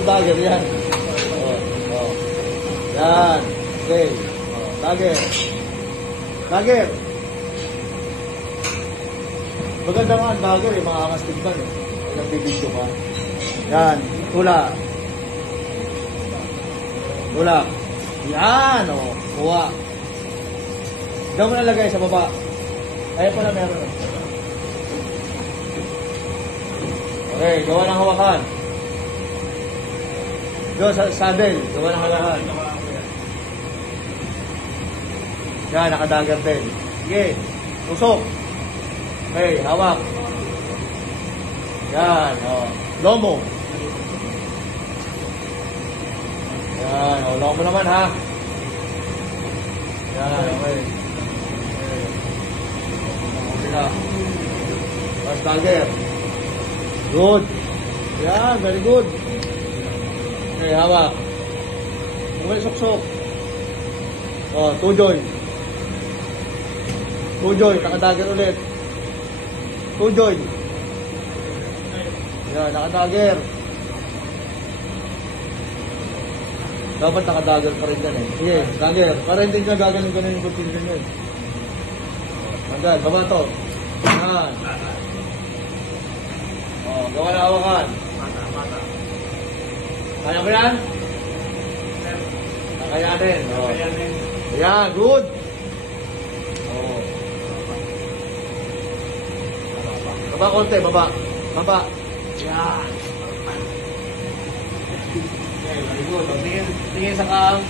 mo dagger, yan. Oh. Yan. Okay. Dagger. Dagger. Maganda nga ang dagger eh, makakas tignan eh. Nagbibidyo ka. Yan. Tula. Tula. Yan. O. Kuha. Diyan mo nalagay sa baba. Ayaw pala meron. Okay. Gawa ng hawakan. Doon sa saddle. Gawa ng hawakan. Yan. Nakadagger din. Sige. Usok. Okay. Hawak. Yan. O. Lomo. Yan. O. Lomo naman ha. Yan. Okay. Mas dagger. Good. Yan, very good. Okay, hawak. Okay, sok-sok. Oh, two-joy. Two-joy, nakadagger ulit. Two-joy. Yan, nakadagger. Dapat nakadagger pa rin yan eh. Sige, dagger. Para hindi ka gagaling ko na yung routine din yun. Hanggang, baba to. Yan. O, gawa na hawakan. Kaya mo yan? Kakayanin. O. Ayan, good. O. Baba konti, baba. Baba. Yan. Okay, very good. Tingin sa kang.